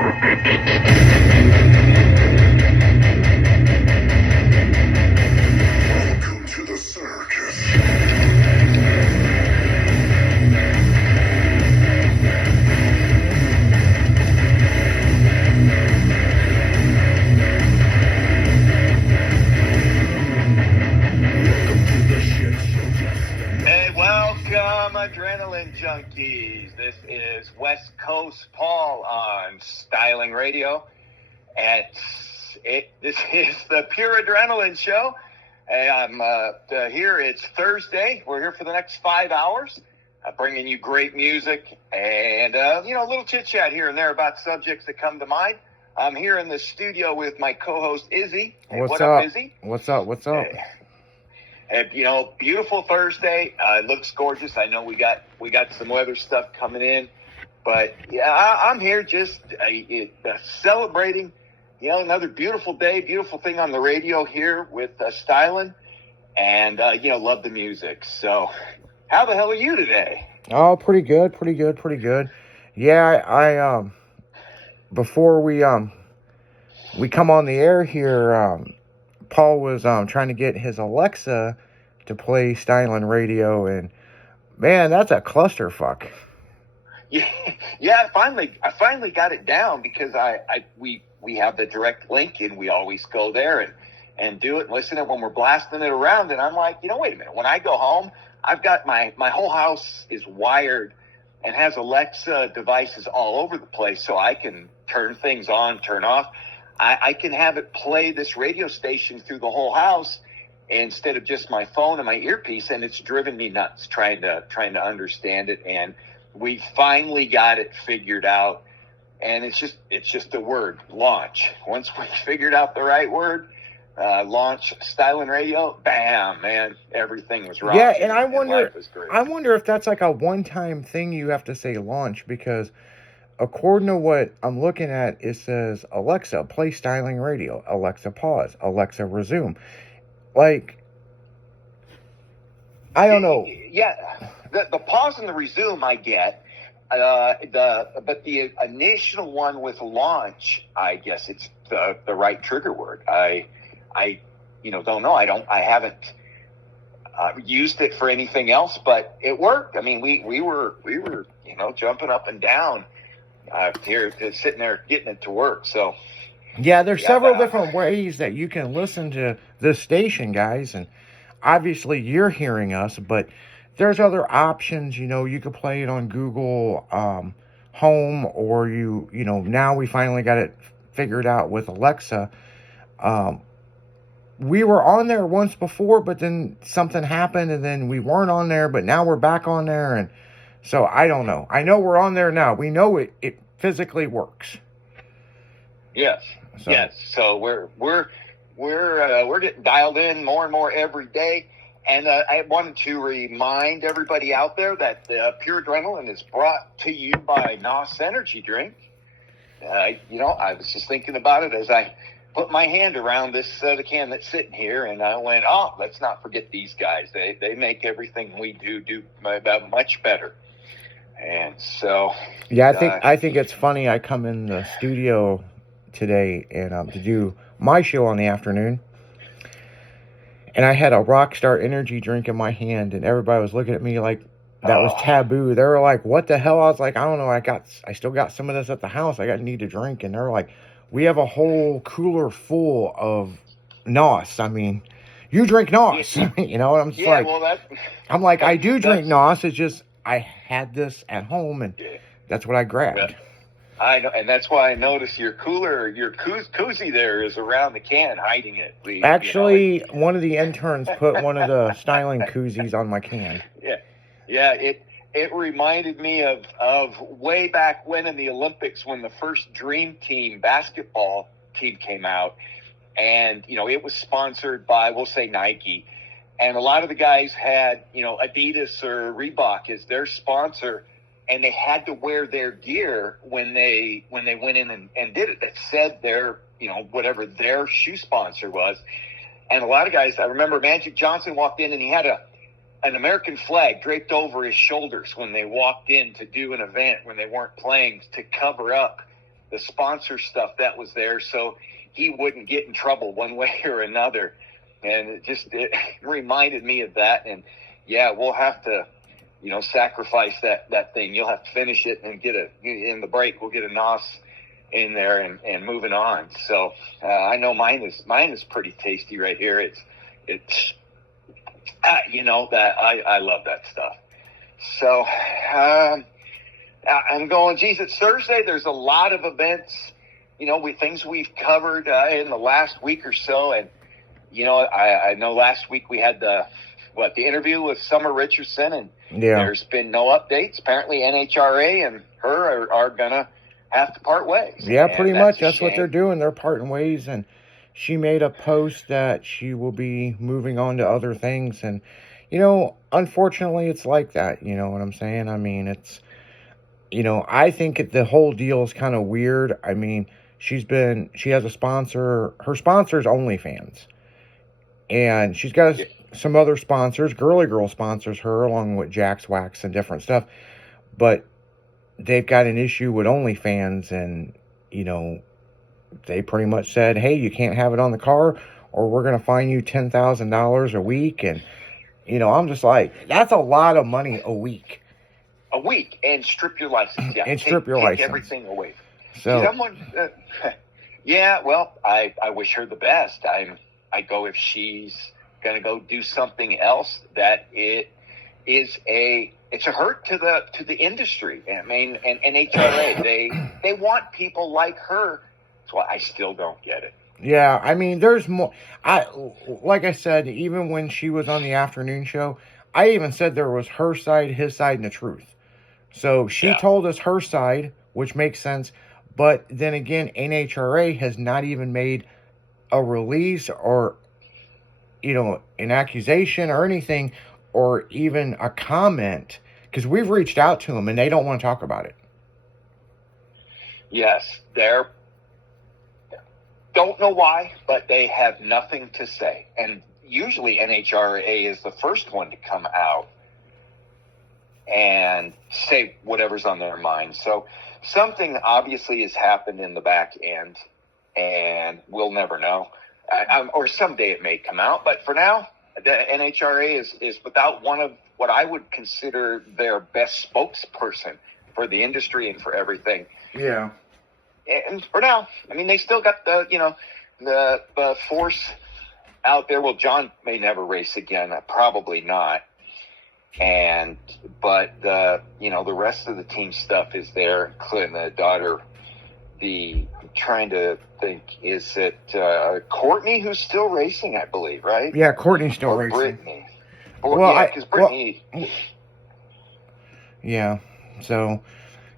Welcome to the circus. Hey, welcome, Adrenaline Junkies. This is West Coast Paul on Styling Radio. This is the Pure Adrenaline Show. Hey, I'm here. It's Thursday. We're here for the next 5 hours, bringing you great music and, a little chit-chat here and there about subjects that come to mind. I'm here in the studio with my co-host, Izzy. Hey, What's up, Izzy? What's up? And, beautiful Thursday. It looks gorgeous. I know we got some weather stuff coming in, but yeah, I'm here just celebrating, another beautiful day, beautiful thing on the radio here with Styling, and love the music. So, how the hell are you today? Oh, pretty good. Yeah, I before we come on the air here, Paul was trying to get his Alexa to play Styling Radio, and man, that's a clusterfuck. Yeah. I finally got it down because we have the direct link, and we always go there and do it and listen to it when we're blasting it around. And I'm like, wait a minute. When I go home, I've got my whole house is wired and has Alexa devices all over the place, so I can turn things on, turn off. I can have it play this radio station through the whole house instead of just my phone and my earpiece, and it's driven me nuts trying to understand it. And we finally got it figured out, and it's just a word, launch. Once we figured out the right word, launch Styling Radio, bam, man, everything was right. Yeah, and I wonder if that's like a one-time thing you have to say launch, because according to what I'm looking at, it says, Alexa, play Styling Radio. Alexa, pause. Alexa, resume. Like, I don't know. Yeah, the pause and the resume I get. But the initial one with launch, I guess it's the right trigger word. I don't know. I haven't used it for anything else, but it worked. I mean, we were jumping up and down. Here, sitting there getting it to work. So yeah, there's several different ways that you can listen to this station, guys, and obviously you're hearing us, but there's other options. You could play it on Google Home, or now we finally got it figured out with Alexa. We were on there once before, but then something happened, and then we weren't on there, but now we're back on there, and so I don't know. I know we're on there now. We know it physically works. Yes. Yes. So we're getting dialed in more and more every day. And I wanted to remind everybody out there that Pure Adrenaline is brought to you by NOS Energy Drink. I was just thinking about it as I put my hand around this the can that's sitting here, and I went, let's not forget these guys. They make everything we do much better. And so, yeah, I think it's funny. I come in the studio today and to do my show on the afternoon, and I had a Rockstar energy drink in my hand, and everybody was looking at me like that was taboo. They were like, "What the hell?" I was like, "I don't know. I still got some of this at the house. I need to drink." And they're like, "We have a whole cooler full of NOS. I mean, you drink NOS, And I'm just I'm like, I do drink NOS. It's just I had this at home, and that's what I grabbed. Yeah. I know, and that's why I noticed your cooler, your koozie there is around the can, hiding it. Actually, one of the interns put one of the Styling koozies on my can. Yeah. It reminded me of way back when in the Olympics, when the first Dream Team basketball team came out, and it was sponsored by, we'll say, Nike. And a lot of the guys had, Adidas or Reebok as their sponsor, and they had to wear their gear when they went in and did it. That said their, whatever their shoe sponsor was. And a lot of guys, I remember Magic Johnson walked in and he had an American flag draped over his shoulders when they walked in to do an event when they weren't playing, to cover up the sponsor stuff that was there, so he wouldn't get in trouble one way or another. And it reminded me of that. And yeah, we'll have to, sacrifice that thing. You'll have to finish it and in the break, we'll get a NOS in there and moving on. So I know mine is pretty tasty right here. It's that I love that stuff. So I'm going, geez, it's Thursday. There's a lot of events, things we've covered in the last week or so. And, I know last week we had the interview with Summer Richardson, and there's been no updates. Apparently NHRA and her are going to have to part ways. Yeah, pretty much. That's what they're doing. They're parting ways. And she made a post that she will be moving on to other things. And, unfortunately, it's like that. You know what I'm saying? I mean, it's, I think the whole deal is kind of weird. I mean, she has a sponsor. Her sponsor's OnlyFans. And she's got some other sponsors. Girly Girl sponsors her along with Jack's Wax and different stuff. But they've got an issue with OnlyFans, and, they pretty much said, hey, you can't have it on the car or we're going to fine you $10,000 a week. And, I'm just like, that's a lot of money a week. A week, and strip your license. Yeah, and strip your license. Take everything away. So, yeah, well, I wish her the best. I go, if she's going to go do something else, that it's a hurt to the industry. I mean, and NHRA, they want people like her. That's why I still don't get it. Yeah, I mean, there's more. Like I said, even when she was on the afternoon show, I even said there was her side, his side, and the truth. So she told us her side, which makes sense. But then again, NHRA has not even made a release or, an accusation or anything, or even a comment, because we've reached out to them and they don't want to talk about it. Yes, don't know why, but they have nothing to say. And usually NHRA is the first one to come out and say whatever's on their mind. So something obviously has happened in the back end, and we'll never know. Or someday it may come out. But for now, the NHRA is without one of what I would consider their best spokesperson for the industry and for everything. Yeah. And for now, I mean, they still got the force out there. Well, John may never race again. Probably not. But the rest of the team stuff is there, including the daughter. I'm trying to think, is it Courtney who's still racing, I believe, right? Yeah, Courtney's still racing. Brittany. Well, because Brittany. Yeah. So,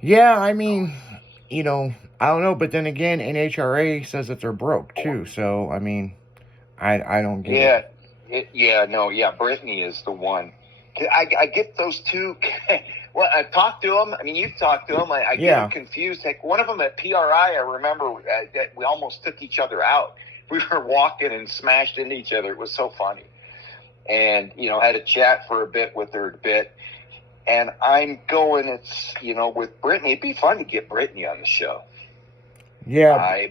yeah, I mean, I don't know. But then again, NHRA says that they're broke, too. So, I mean, I don't get it. Brittany is the one. I get those two. Well, I've talked to them. I mean, you've talked to them. I get them confused. Like one of them at PRI, I remember that we almost took each other out. We were walking and smashed into each other. It was so funny. And, had a chat for a bit with her And I'm going, it's, with Brittany, it'd be fun to get Brittany on the show. Yeah.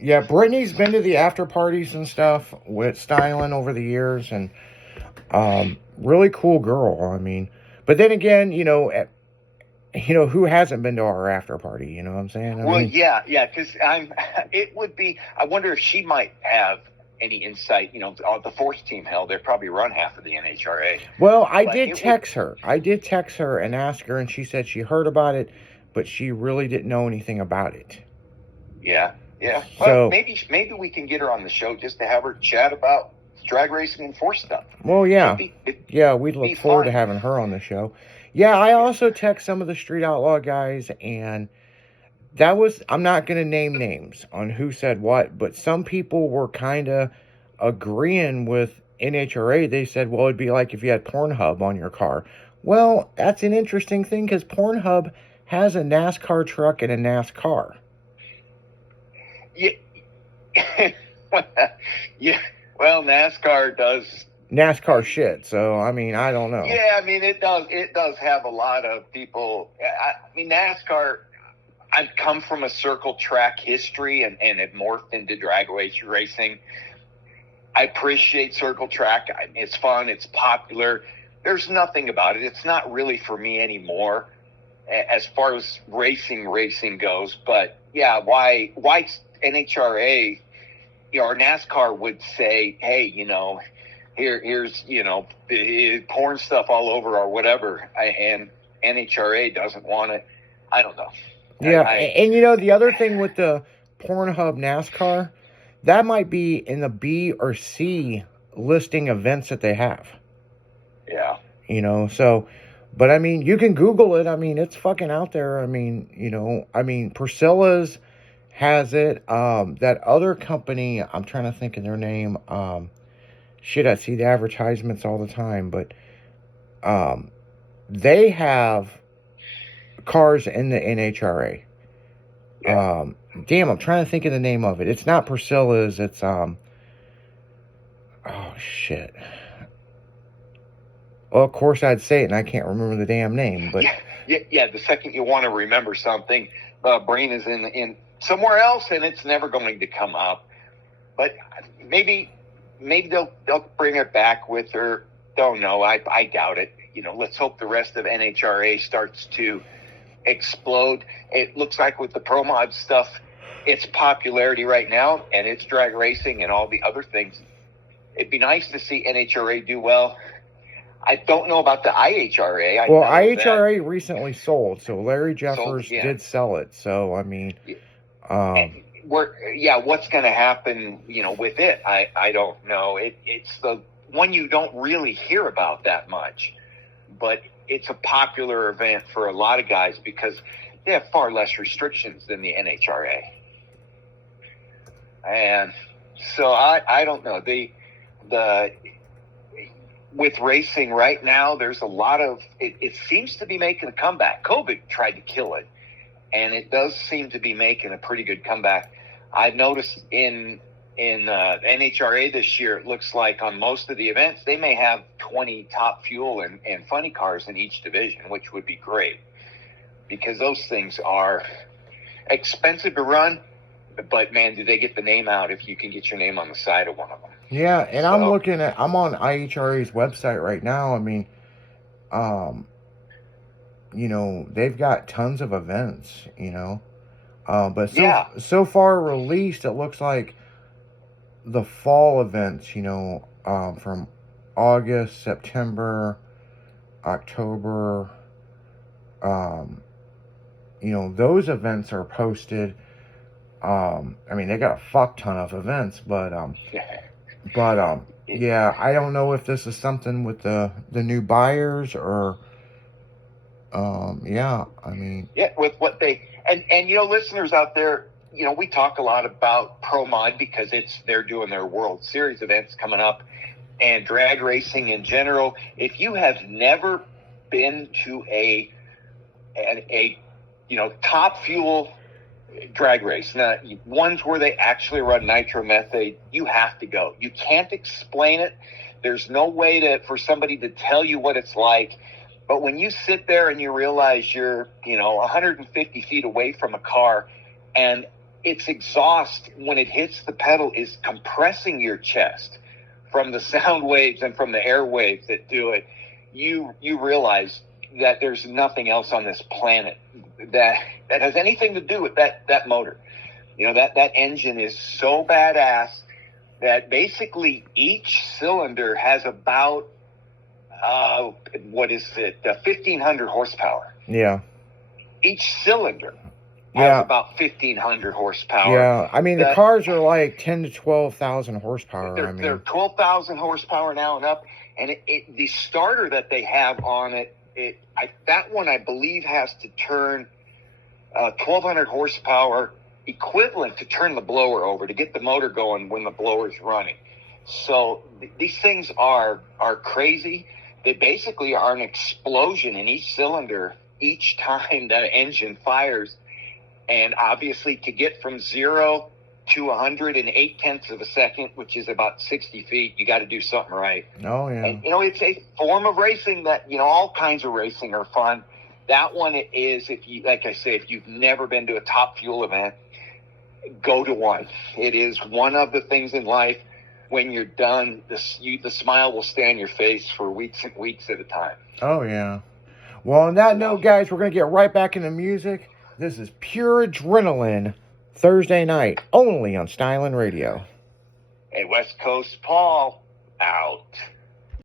Yeah, Brittany's been to the after parties and stuff with Styling over the years, and really cool girl. I mean, but then again, who hasn't been to our after party? You know what I'm saying? I mean, because it would be. I wonder if she might have any insight. The Force team, hell, they probably run half of the NHRA. Well, I did text her and ask her, and she said she heard about it, but she really didn't know anything about it. Yeah. So well, maybe we can get her on the show just to have her chat about drag racing and Force stuff. Well, yeah. We'd look forward to having her on the show. Yeah, I also text some of the Street Outlaw guys, and I'm not going to name names on who said what, but some people were kind of agreeing with NHRA. They said, well, it'd be like if you had Pornhub on your car. Well, that's an interesting thing, because Pornhub has a NASCAR truck and a NASCAR. Yeah. Well, NASCAR does NASCAR shit. So, I mean, I don't know. Yeah, I mean, it does have a lot of people. I mean, NASCAR, I've come from a circle track history and have morphed into drag race racing. I appreciate circle track. It's fun. It's popular. There's nothing about it. It's not really for me anymore as far as racing goes. But yeah, why NHRA, or NASCAR would say, hey, here's, porn stuff all over or whatever. And NHRA doesn't want it. I don't know. Yeah, and the other thing with the Pornhub NASCAR, that might be in the B or C listing events that they have. Yeah. So, but I mean, you can Google it. I mean, it's fucking out there. I mean, Priscilla's has it. That other company, I'm trying to think of their name. I see the advertisements all the time, but they have cars in the NHRA. Yeah. Damn, I'm trying to think of the name of it. It's not Priscilla's. It's oh shit. Well, of course I'd say it, and I can't remember the damn name. But yeah. The second you want to remember something, brain is in somewhere else, and it's never going to come up. But maybe they'll bring it back with her. Don't know. I doubt it. Let's hope the rest of NHRA starts to explode. It looks like with the Pro Mod stuff, its popularity right now, and it's drag racing and all the other things. It'd be nice to see NHRA do well. I don't know about the IHRA. IHRA recently sold, so Larry Jeffers did sell it. So I mean, what's going to happen? With it, I don't know. It's the one you don't really hear about that much, but it's a popular event for a lot of guys because they have far less restrictions than the NHRA. And so I don't know. The with racing right now, there's a lot of it seems to be making a comeback. COVID tried to kill it, and it does seem to be making a pretty good comeback. I've noticed in NHRA this year, it looks like on most of the events, they may have 20 top fuel and funny cars in each division, which would be great because those things are expensive to run, but man, do they get the name out if you can get your name on the side of one of them. Yeah, and I'm on IHRA's website right now. I mean, they've got tons of events, but so far released, it looks like the fall events, from August, September, October, those events are posted. I mean, they got a fuck ton of events, but I don't know if this is something with the new buyers or, with what they, and listeners out there, we talk a lot about Pro Mod because they're doing their World Series events coming up and drag racing in general. If you have never been to a top fuel drag race, ones where they actually run nitromethane, you have to go. You can't explain it. There's no way for somebody to tell you what it's like. But when you sit there and you realize you're, 150 feet away from a car and its exhaust, when it hits the pedal, is compressing your chest from the sound waves and from the air waves that do it, you realize that there's nothing else on this planet that has anything to do with that motor. That engine is so badass that basically each cylinder has about 1,500 horsepower. Yeah. Each cylinder has about 1,500 horsepower. Yeah, I mean, the cars are like 10 to 12,000 horsepower. They're 12,000 horsepower now and up. And the starter that they have on it, that one I believe has to turn 1,200 horsepower equivalent to turn the blower over to get the motor going when the blower's running. So these things are crazy. They basically are an explosion in each cylinder each time the engine fires. And obviously to get from 0 to 100 in 0.8 of a second, which is about 60 feet, you got to do something right. Oh, yeah. And, it's a form of racing that, all kinds of racing are fun. that one is, if you, like I say, if you've never been to a Top Fuel event, go to one. It is one of the things in life. When you're done, the smile will stay on your face for weeks and weeks at a time. Oh, yeah. Well, on that note, guys, we're going to get right back into music. This is Pure Adrenaline, Thursday night, only on Stylin' Radio. Hey, West Coast Paul, out.